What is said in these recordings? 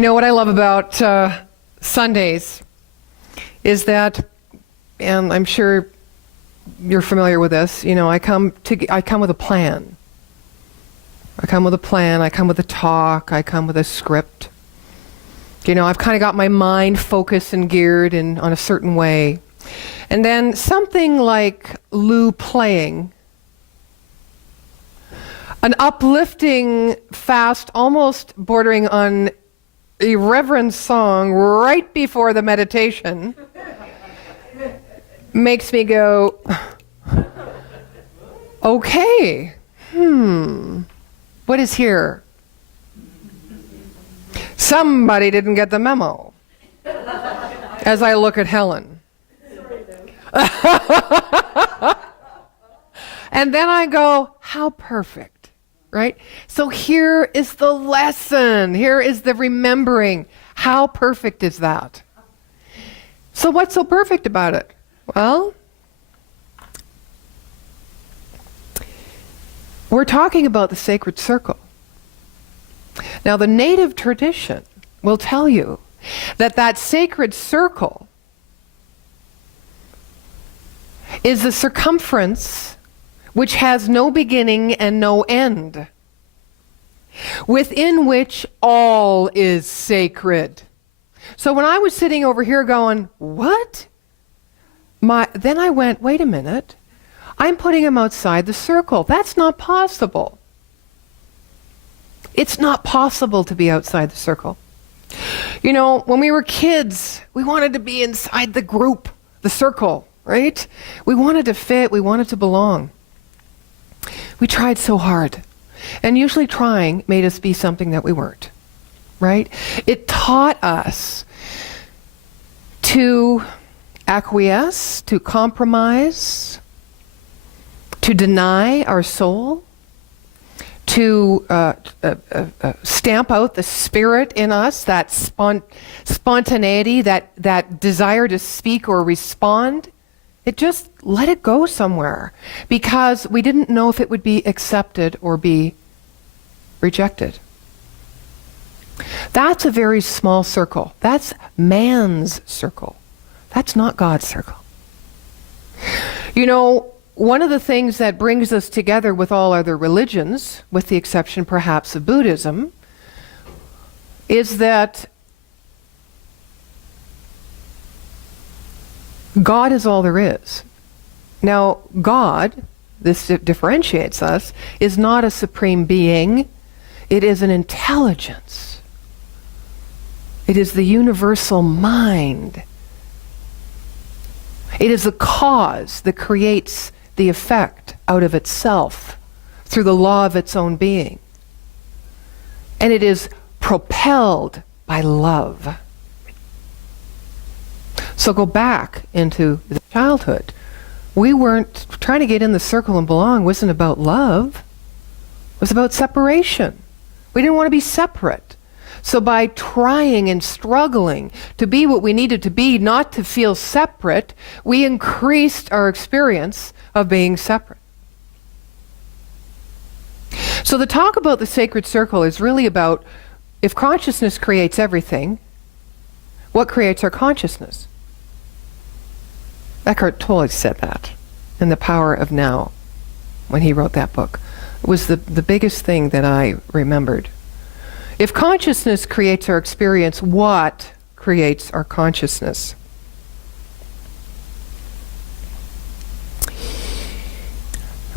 You know what I love about Sundays is that, and I'm sure you're familiar with this, you know, I come with a plan. I come with a plan, I come with a talk, I come with a script. You know, I've kind of got my mind focused and geared on a certain way. And then something like Lou playing, an uplifting, fast, almost bordering on irreverent song right before the meditation makes me go, okay, what is here? Somebody didn't get the memo. As I look at Helen. And then I go, how perfect, right? So here is the lesson. Here is the remembering. How perfect is that? So what's so perfect about it? Well, we're talking about the sacred circle. Now, the native tradition will tell you that that sacred circle is the circumference which has no beginning and no end, within which all is sacred. So when I was sitting over here going, what? Then I went, wait a minute, I'm putting him outside the circle. That's not possible. It's not possible to be outside the circle. You know, when we were kids, we wanted to be inside the group, the circle, right? We wanted to fit, we wanted to belong. We tried so hard. And usually trying made us be something that we weren't, right? It taught us to acquiesce, to compromise, to deny our soul, to stamp out the spirit in us, that spontaneity, that desire to speak or respond. It just let it go somewhere because we didn't know if it would be accepted or be rejected. That's a very small circle. That's man's circle. That's not God's circle. You know, one of the things that brings us together with all other religions, with the exception perhaps of Buddhism, is that God is all there is. Now, God, this differentiates us, is not a supreme being. It is an intelligence. It is the universal mind. It is the cause that creates the effect out of itself through the law of its own being. And it is propelled by love. So go back into the childhood. We weren't trying to get in the circle and belong. It wasn't about love. It was about separation. We didn't want to be separate. So by trying and struggling to be what we needed to be, not to feel separate, we increased our experience of being separate. So the talk about the sacred circle is really about, if consciousness creates everything, what creates our consciousness? Eckhart Tolle said that in The Power of Now when he wrote that book. It was the biggest thing that I remembered. If consciousness creates our experience, what creates our consciousness?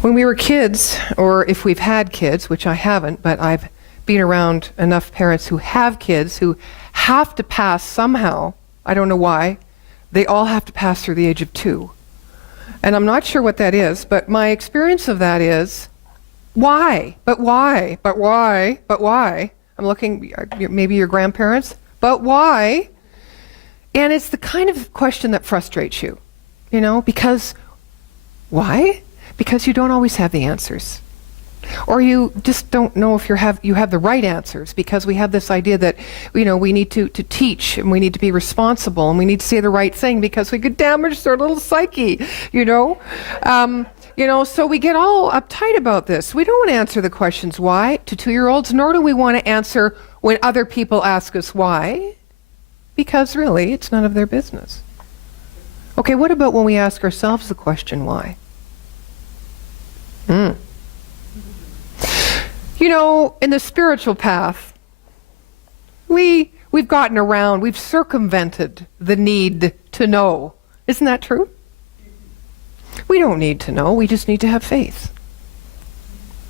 When we were kids, or if we've had kids, which I haven't, but I've been around enough parents who have kids who have to pass somehow, I don't know why, they all have to pass through the age of 2. And I'm not sure what that is, but my experience of that is, why? But why? But why? But why? I'm looking, maybe your grandparents, but why? And it's the kind of question that frustrates you, you know, because why? Because you don't always have the answers. Or you just don't know if you have the right answers, because we have this idea that, you know, we need to teach, and we need to be responsible, and we need to say the right thing because we could damage their little psyche, you know. So we get all uptight about this. We don't want to answer the questions why to 2-year-olds, nor do we want to answer when other people ask us why? Because really, it's none of their business. Okay, what about when we ask ourselves the question why? You know, in the spiritual path, we've gotten around, we've circumvented the need to know. Isn't that true? We don't need to know, we just need to have faith.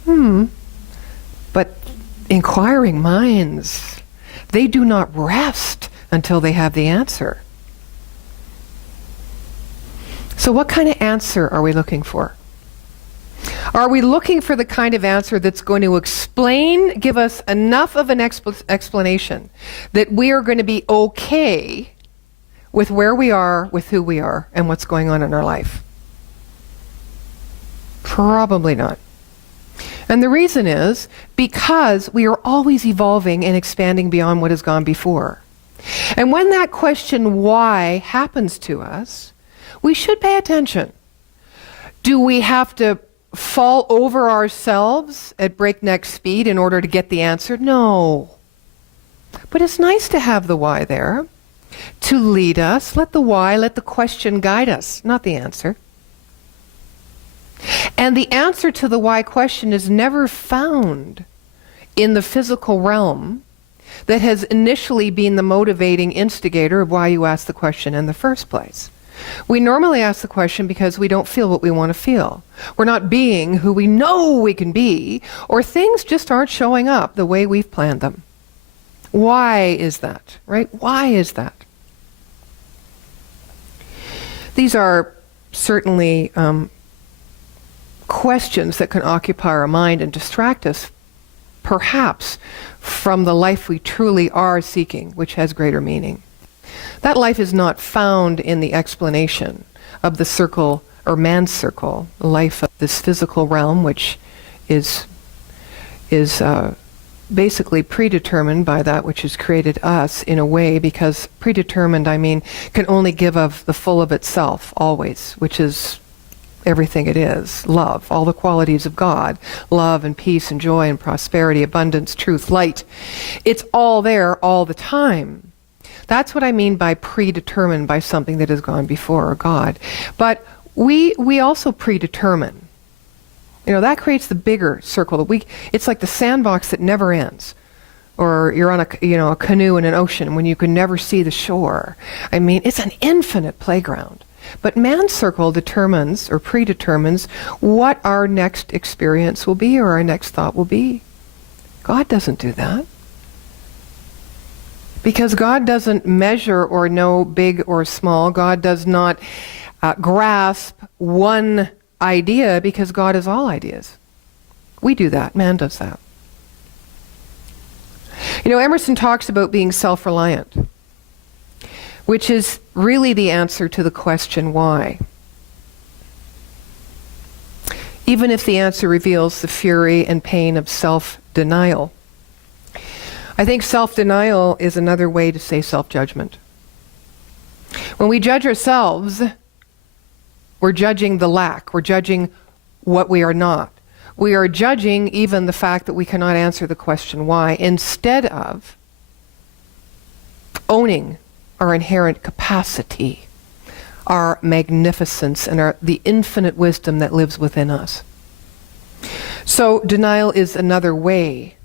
But inquiring minds, they do not rest until they have the answer. So what kind of answer are we looking for? Are we looking for the kind of answer that's going to give us enough of an explanation that we are going to be okay with where we are, with who we are, and what's going on in our life? Probably not. And the reason is because we are always evolving and expanding beyond what has gone before. And when that question why happens to us, we should pay attention. Do we have to fall over ourselves at breakneck speed in order to get the answer? No. But it's nice to have the why there to lead us. Let the question guide us, not the answer. And the answer to the why question is never found in the physical realm that has initially been the motivating instigator of why you ask the question in the first place. We normally ask the question because we don't feel what we want to feel. We're not being who we know we can be, or things just aren't showing up the way we've planned them. Why is that, right? Why is that? These are certainly questions that can occupy our mind and distract us, perhaps, from the life we truly are seeking, which has greater meaning. That life is not found in the explanation of the circle or man's circle, life of this physical realm, which is basically predetermined by that which has created us in a way, because predetermined, I mean, can only give of the full of itself always, which is everything it is, love, all the qualities of God, love and peace and joy and prosperity, abundance, truth, light. It's all there all the time. That's what I mean by predetermined, by something that has gone before, or God. But we also predetermine. You know, that creates the bigger circle. It's like the sandbox that never ends. Or you're on a canoe in an ocean when you can never see the shore. I mean, it's an infinite playground. But man's circle determines or predetermines what our next experience will be or our next thought will be. God doesn't do that. Because God doesn't measure or know big or small. God does not grasp one idea, because God is all ideas. We do that. Man does that. You know, Emerson talks about being self-reliant, which is really the answer to the question why. Even if the answer reveals the fury and pain of self-denial. I think self-denial is another way to say self-judgment. When we judge ourselves, we're judging the lack. We're judging what we are not. We are judging even the fact that we cannot answer the question why, instead of owning our inherent capacity, our magnificence, and the infinite wisdom that lives within us. So denial is another way.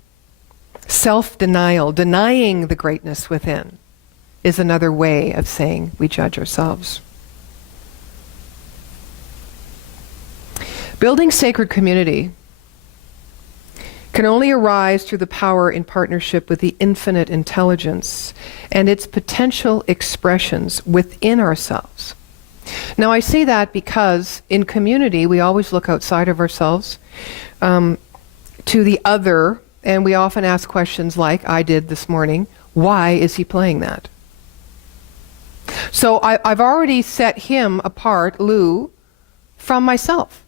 Self-denial, denying the greatness within, is another way of saying we judge ourselves. Building sacred community can only arise through the power in partnership with the infinite intelligence and its potential expressions within ourselves. Now, I say that because in community, we always look outside of ourselves to the other, and we often ask questions like I did this morning, why is he playing that? So I've already set him apart, Lou, from myself.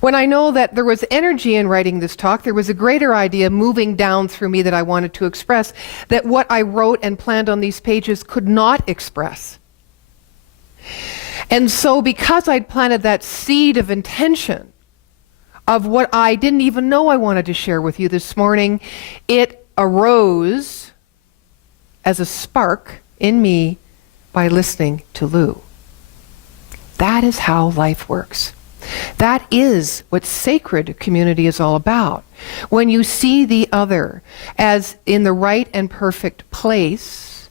When I know that there was energy in writing this talk, there was a greater idea moving down through me that I wanted to express, that what I wrote and planned on these pages could not express. And so because I'd planted that seed of intention of what I didn't even know I wanted to share with you this morning, it arose as a spark in me by listening to Lou. That is how life works. That is what sacred community is all about. When you see the other as in the right and perfect place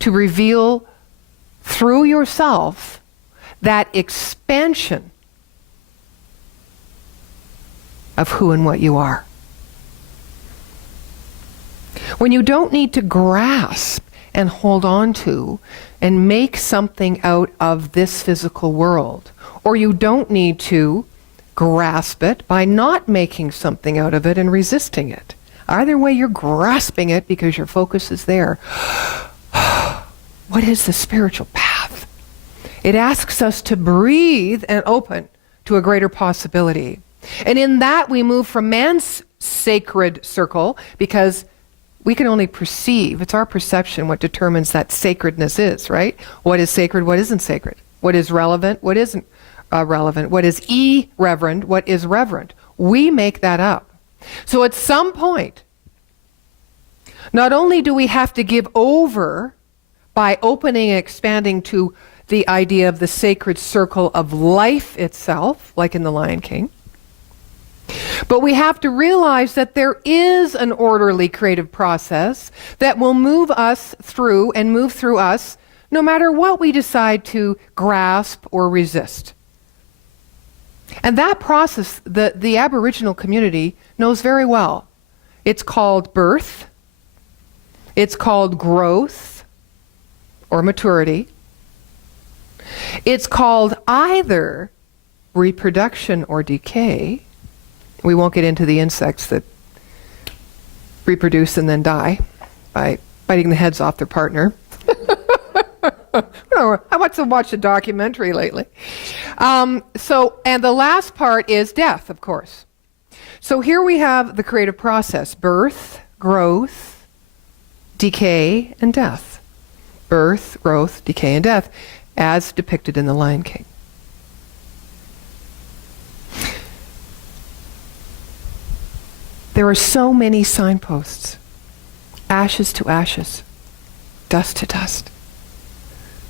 to reveal through yourself that expansion of who and what you are. When you don't need to grasp and hold on to and make something out of this physical world, or you don't need to grasp it by not making something out of it and resisting it. Either way, you're grasping it because your focus is there. What is the spiritual path? It asks us to breathe and open to a greater possibility. And in that we move from man's sacred circle, because we can only perceive, it's our perception what determines that sacredness is, right? What is sacred, what isn't sacred? What is relevant, what isn't relevant? What is irreverent, what is reverent? We make that up. So at some point, not only do we have to give over by opening and expanding to the idea of the sacred circle of life itself, like in The Lion King, but we have to realize that there is an orderly creative process that will move us through and move through us no matter what we decide to grasp or resist. And that process, the Aboriginal community knows very well. It's called birth. It's called growth or maturity. It's called either reproduction or decay. We won't get into the insects that reproduce and then die by biting the heads off their partner. I want to watch a documentary lately. And the last part is death, of course. So here we have the creative process: birth, growth, decay, and death. Birth, growth, decay, and death, as depicted in The Lion King. There are so many signposts. Ashes to ashes, dust to dust.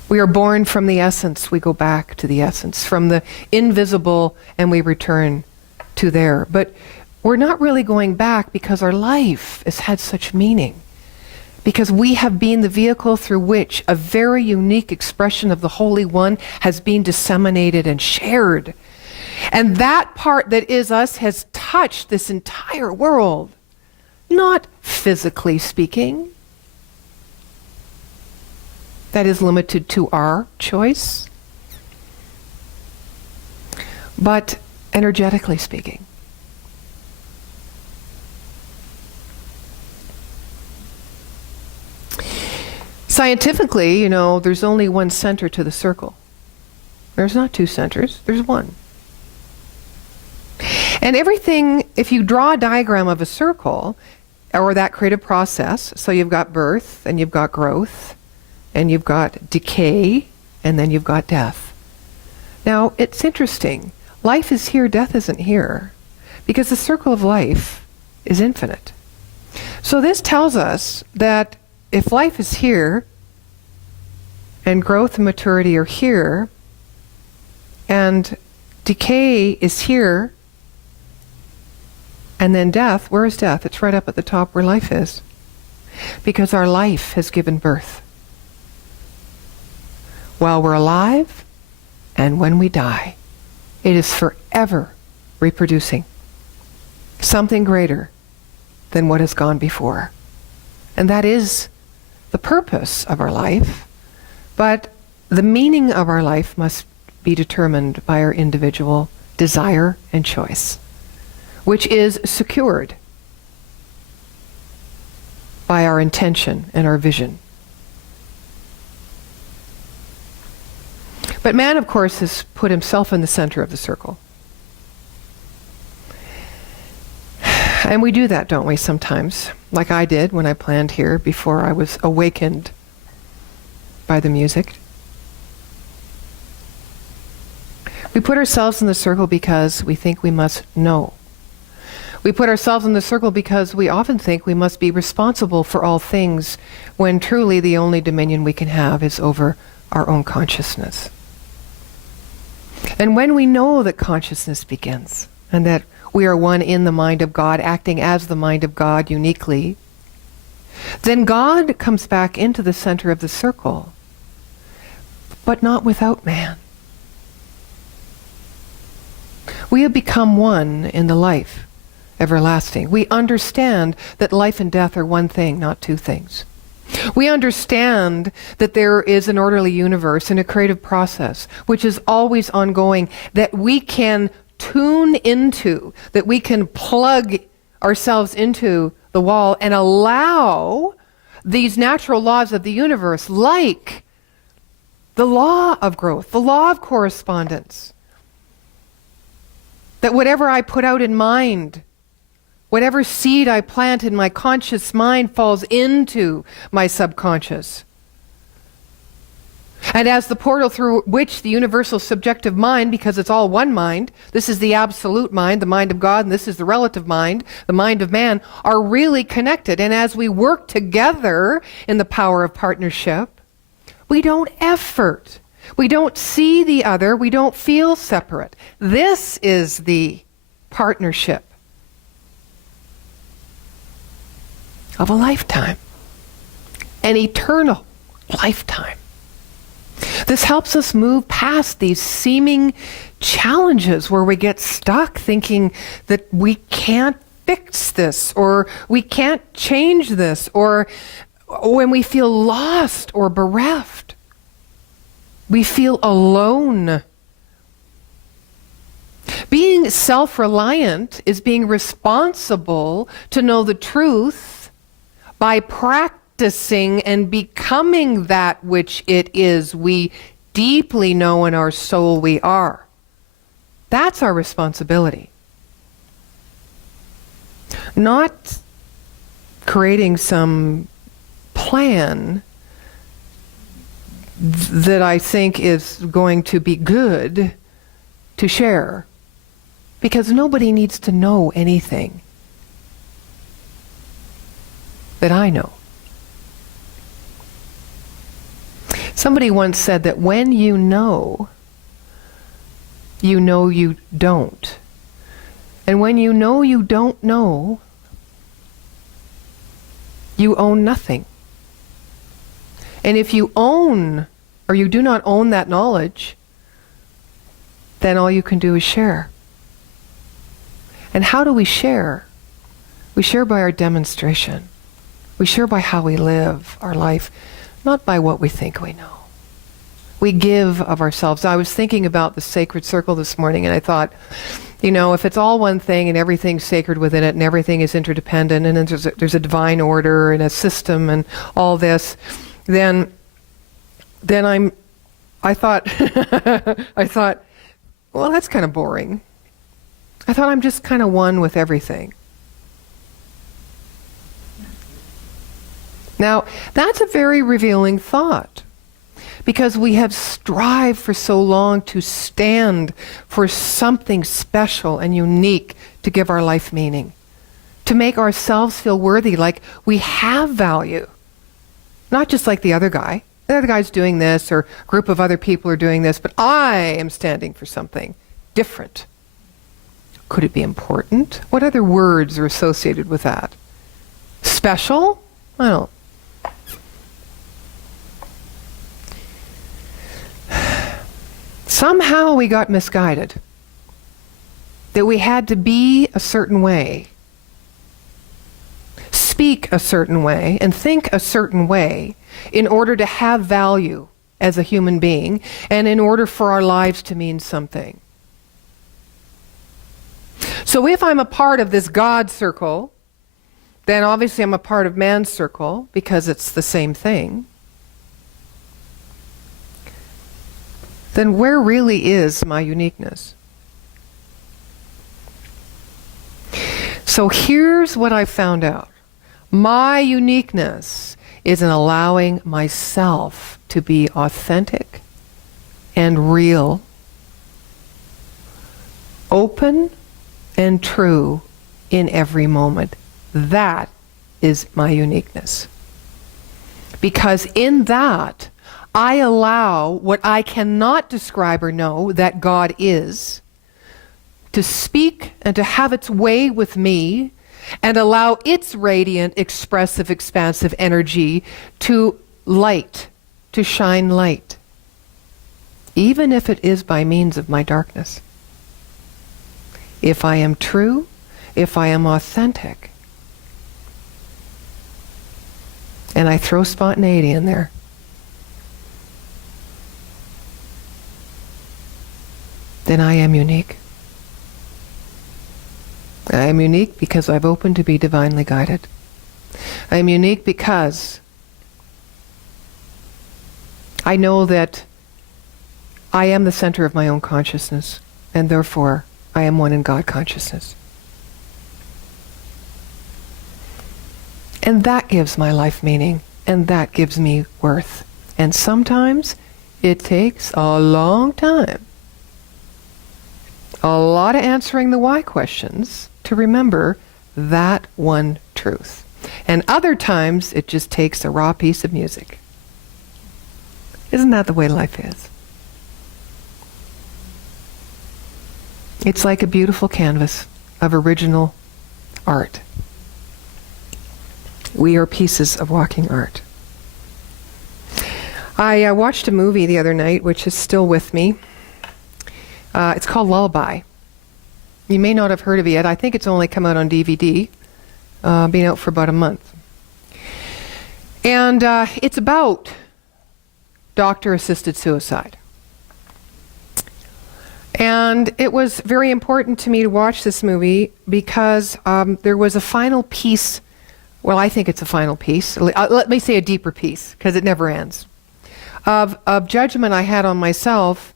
We are born from the essence, we go back to the essence. From the invisible, and we return to there. But we're not really going back because our life has had such meaning. Because we have been the vehicle through which a very unique expression of the Holy One has been disseminated and shared. And that part that is us has touched this entire world, not physically speaking. That is limited to our choice, but energetically speaking. Scientifically, there's only one center to the circle. There's not two centers, there's one. And everything, if you draw a diagram of a circle, or that creative process, so you've got birth, and you've got growth, and you've got decay, and then you've got death. Now, it's interesting. Life is here, death isn't here, because the circle of life is infinite. So this tells us that if life is here, and growth and maturity are here, and decay is here, and then death, where is death? It's right up at the top where life is. Because our life has given birth. While we're alive, and when we die, it is forever reproducing something greater than what has gone before. And that is the purpose of our life, but the meaning of our life must be determined by our individual desire and choice, which is secured by our intention and our vision. But man, of course, has put himself in the center of the circle. And we do that, don't we, sometimes? Like I did when I planned here before I was awakened by the music. We put ourselves in the circle because we think we must know. We put ourselves in the circle because we often think we must be responsible for all things, when truly the only dominion we can have is over our own consciousness. And when we know that consciousness begins, and that we are one in the mind of God, acting as the mind of God uniquely, then God comes back into the center of the circle, but not without man. We have become one in the life everlasting. We understand that life and death are one thing, not two things. We understand that there is an orderly universe and a creative process which is always ongoing, that we can tune into, that we can plug ourselves into the wall and allow these natural laws of the universe, like the law of growth, the law of correspondence, that whatever I put out in mind, whatever seed I plant in my conscious mind falls into my subconscious. And as the portal through which the universal subjective mind, because it's all one mind, this is the absolute mind, the mind of God, and this is the relative mind, the mind of man, are really connected. And as we work together in the power of partnership, we don't effort. We don't see the other. We don't feel separate. This is the partnership of a lifetime, an eternal lifetime. This helps us move past these seeming challenges where we get stuck thinking that we can't fix this, or we can't change this, or when we feel lost or bereft. We feel alone. Being self-reliant is being responsible to know the truth by practicing and becoming that which it is we deeply know in our soul we are. That's our responsibility. Not creating some plan that I think is going to be good to share, because nobody needs to know anything that I know. Somebody once said that when you know you don't. And when you know you don't know, you own nothing. And if you own, or you do not own that knowledge, then all you can do is share. And how do we share? We share by our demonstration. We share by how we live our life, not by what we think we know. We give of ourselves. I was thinking about the sacred circle this morning, and I thought, if it's all one thing and everything's sacred within it and everything is interdependent, and then there's a divine order and a system and all this, then I thought, well, that's kind of boring. I thought I'm just kind of one with everything. Now, that's a very revealing thought, because we have strived for so long to stand for something special and unique to give our life meaning, to make ourselves feel worthy, like we have value. Not just like the other guy. The other guy's doing this, or a group of other people are doing this, but I am standing for something different. Could it be important? What other words are associated with that? Special? I don't. Somehow we got misguided. That we had to be a certain way, speak a certain way, and think a certain way in order to have value as a human being, and in order for our lives to mean something. So if I'm a part of this God circle, then obviously I'm a part of man's circle, because it's the same thing. Then where really is my uniqueness? So here's what I found out. My uniqueness is in allowing myself to be authentic and real, open and true in every moment. That is my uniqueness. Because in that, I allow what I cannot describe or know that God is to speak and to have its way with me and allow its radiant, expressive, expansive energy to light, to shine light, even if it is by means of my darkness. If I am true, if I am authentic, and I throw spontaneity in there, then I am unique. I am unique because I've opened to be divinely guided. I am unique because I know that I am the center of my own consciousness, and therefore I am one in God consciousness. And that gives my life meaning, and that gives me worth. And sometimes it takes a long time, a lot of answering the why questions to remember that one truth. And other times it just takes a raw piece of music. Isn't that the way life is? It's like a beautiful canvas of original art. We are pieces of walking art. I watched a movie the other night, which is still with me. It's called Lullaby. You may not have heard of it yet. I think it's only come out on DVD, been out for about a month. And it's about doctor-assisted suicide. And it was very important to me to watch this movie because there was a final piece. Well, I think it's a final piece. Let me say a deeper piece, because it never ends. Of judgment I had on myself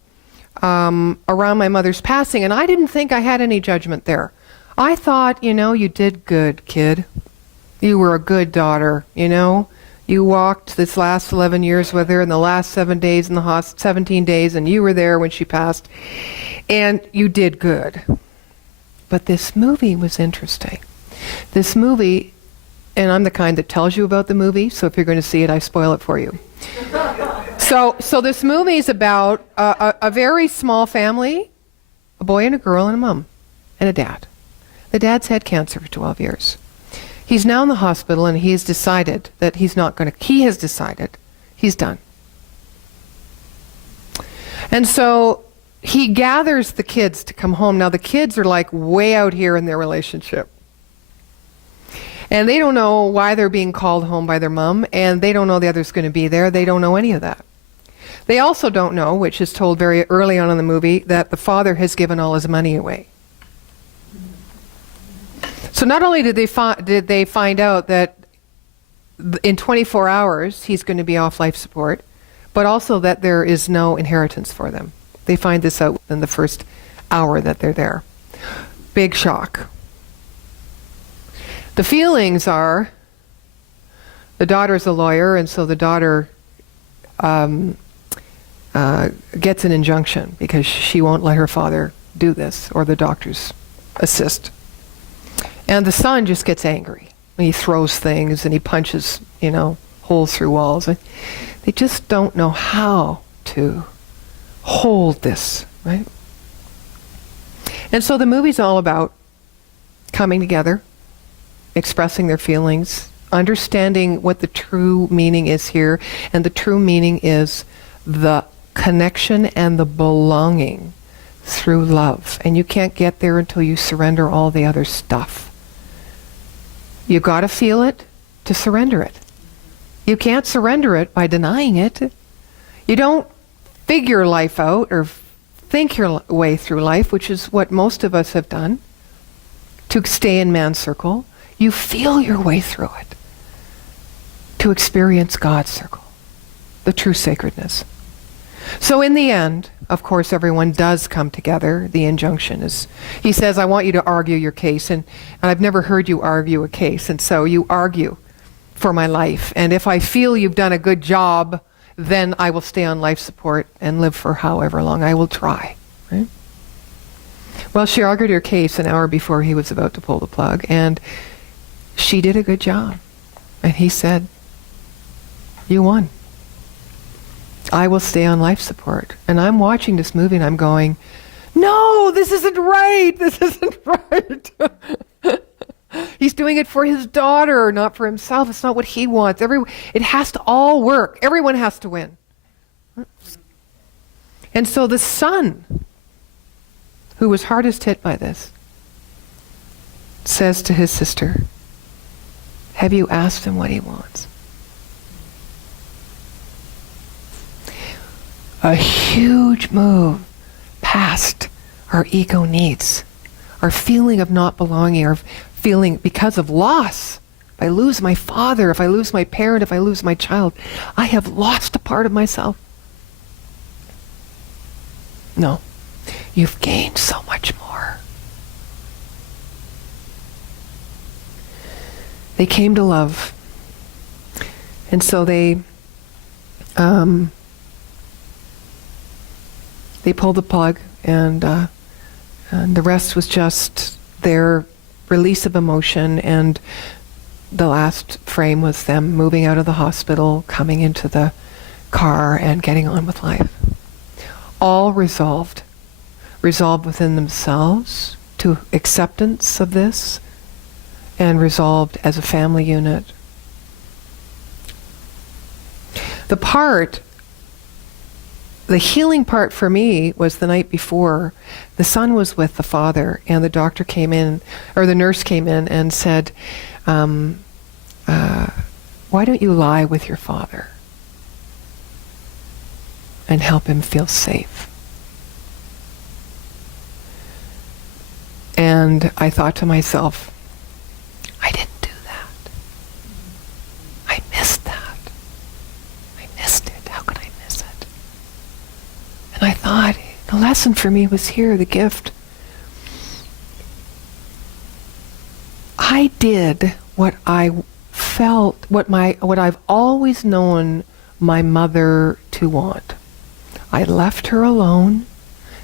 around my mother's passing, and I didn't think I had any judgment there. I thought, you did good, kid. You were a good daughter, You walked this last 11 years with her, and the last 7 days in the 17 days, and you were there when she passed, and you did good. But this movie was interesting. This movie, and I'm the kind that tells you about the movie, so if you're going to see it, I spoil it for you. So this movie is about a very small family, a boy and a girl and a mom and a dad. The dad's had cancer for 12 years. He's now in the hospital, and he's decided that he's decided he's done. And so he gathers the kids to come home. Now the kids are like way out here in their relationship. And they don't know why they're being called home by their mom, and they don't know the other's going to be there. They don't know any of that. They also don't know, which is told very early on in the movie, that the father has given all his money away. So not only did they find out that in 24 hours he's going to be off life support, but also that there is no inheritance for them. They find this out in the first hour that they're there. Big shock. The feelings are, the daughter's a lawyer, and so the daughter gets an injunction because she won't let her father do this, or the doctors assist. And the son just gets angry. He throws things and he punches, holes through walls. And they just don't know how to hold this, right? And so the movie's all about coming together, expressing their feelings, understanding what the true meaning is here. And the true meaning is the connection and the belonging through love. And you can't get there until you surrender all the other stuff. You got to feel it to surrender it. You can't surrender it by denying it. You don't figure life out or think your way through life, which is what most of us have done, to stay in man's circle. You feel your way through it to experience God's circle, the true sacredness. So in the end, of course, everyone does come together. The injunction is, he says, I want you to argue your case. And I've never heard you argue a case. And so you argue for my life. And if I feel you've done a good job, then I will stay on life support and live for however long I will try. Right? Well, she argued her case an hour before he was about to pull the plug, and she did a good job. And he said, "You won. I will stay on life support." And I'm watching this movie and I'm going, "No, this isn't right. This isn't right." He's doing it for his daughter, not for himself. It's not what he wants. It has to all work. Everyone has to win. And so the son, who was hardest hit by this, says to his sister, "Have you asked him what he wants?" A huge move past our ego needs, our feeling of not belonging, our feeling because of loss. If I lose my father, if I lose my parent, if I lose my child, I have lost a part of myself. No, you've gained so much more. They came to love. And so they pulled the plug, and the rest was just their release of emotion, and the last frame was them moving out of the hospital, coming into the car, and getting on with life. All resolved within themselves to acceptance of this, and resolved as a family unit. The healing part for me was the night before. The son was with the father, and the doctor came in, or the nurse came in and said, "Why don't you lie with your father and help him feel safe?" And I thought to myself, I didn't do that. I missed that. I missed it. How could I miss it? And I thought, the lesson for me was here, the gift. I did what I felt, what I've always known my mother to want. I left her alone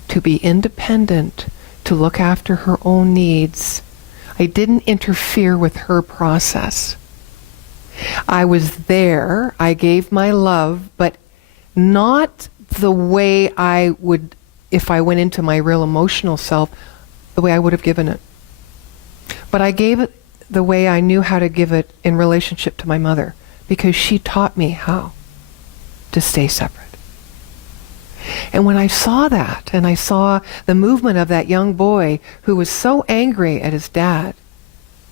to be independent, to look after her own needs. I didn't interfere with her process. I was there, I gave my love, but not the way I would, if I went into my real emotional self, the way I would have given it. But I gave it the way I knew how to give it in relationship to my mother, because she taught me how to stay separate. And when I saw that, and I saw the movement of that young boy who was so angry at his dad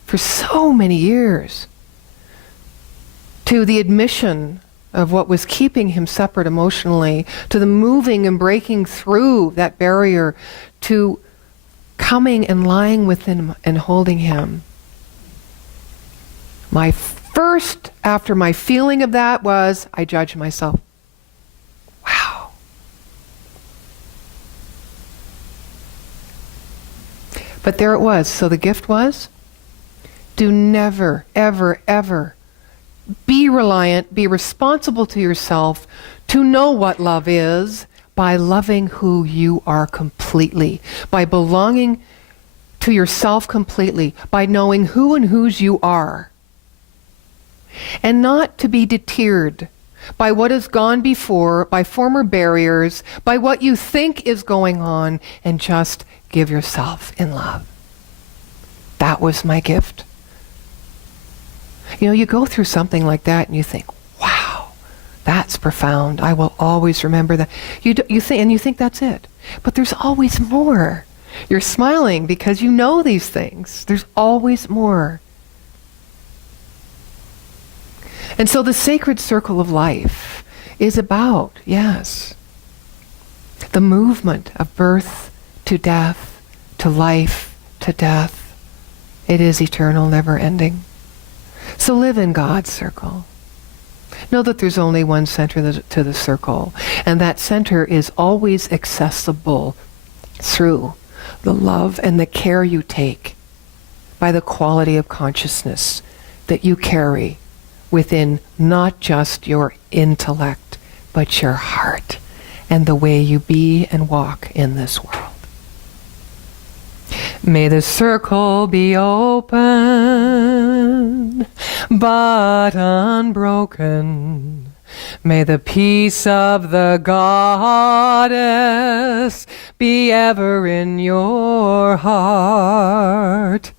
for so many years, to the admission of what was keeping him separate emotionally, to the moving and breaking through that barrier, to coming and lying with him and holding him. My first, after my feeling of that, was I judged myself. Wow. But there it was. So the gift was, do never, ever, ever be reliant, be responsible to yourself to know what love is by loving who you are completely, by belonging to yourself completely, by knowing who and whose you are. And not to be deterred by what has gone before, by former barriers, by what you think is going on, and just give yourself in love. That was my gift. You know, you go through something like that and you think, wow, that's profound. I will always remember that. You think that's it. But there's always more. You're smiling because you know these things. There's always more. And so the sacred circle of life is about, yes, the movement of birth to death, to life, to death. It is eternal, never ending. So live in God's circle. Know that there's only one center to the circle, and that center is always accessible through the love and the care you take by the quality of consciousness that you carry within not just your intellect, but your heart and the way you be and walk in this world. May the circle be open, but unbroken. May the peace of the goddess be ever in your heart.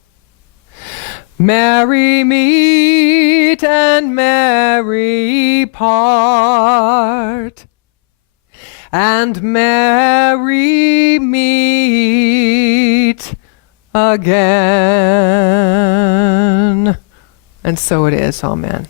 Merry meet and merry part, and merry meet again. And so it is. Amen.